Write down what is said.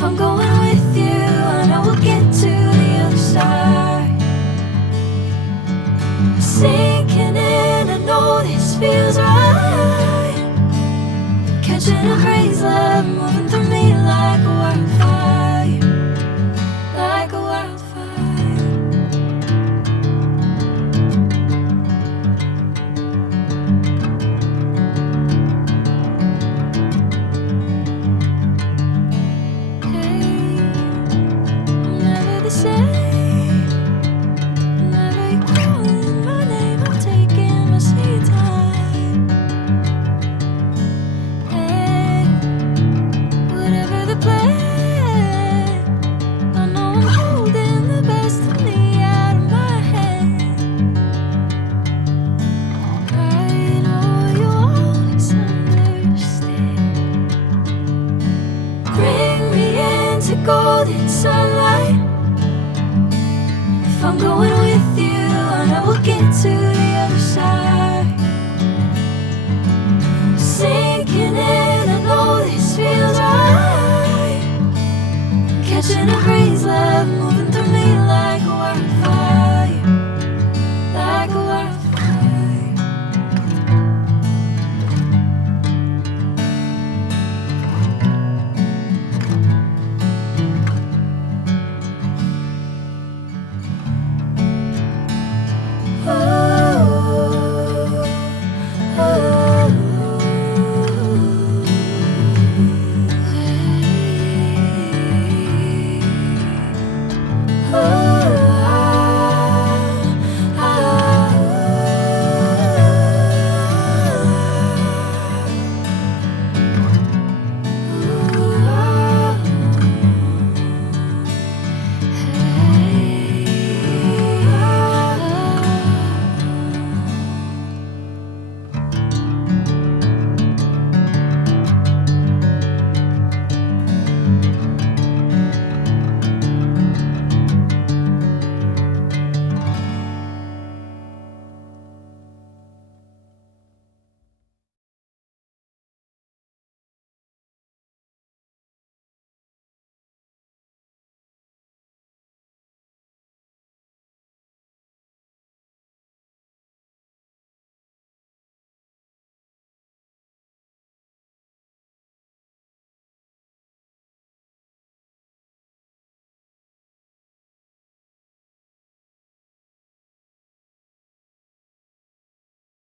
If I'm going with you, I know we'll get to the other side. Sinking in, I know this feels right. Catching a crazy love, moving through me like a wildfire, like a wildfire. Hey, I'm never the same. Whenever you're calling my name, I'm taking my sweet time. Hey, whatever the plan, I know I'm holding the best of me out of my hand. I know you'll always understand. Bring me into golden sunlight. If I'm going with you, I know we'll get to the other side. Sinking in, I know this feels right.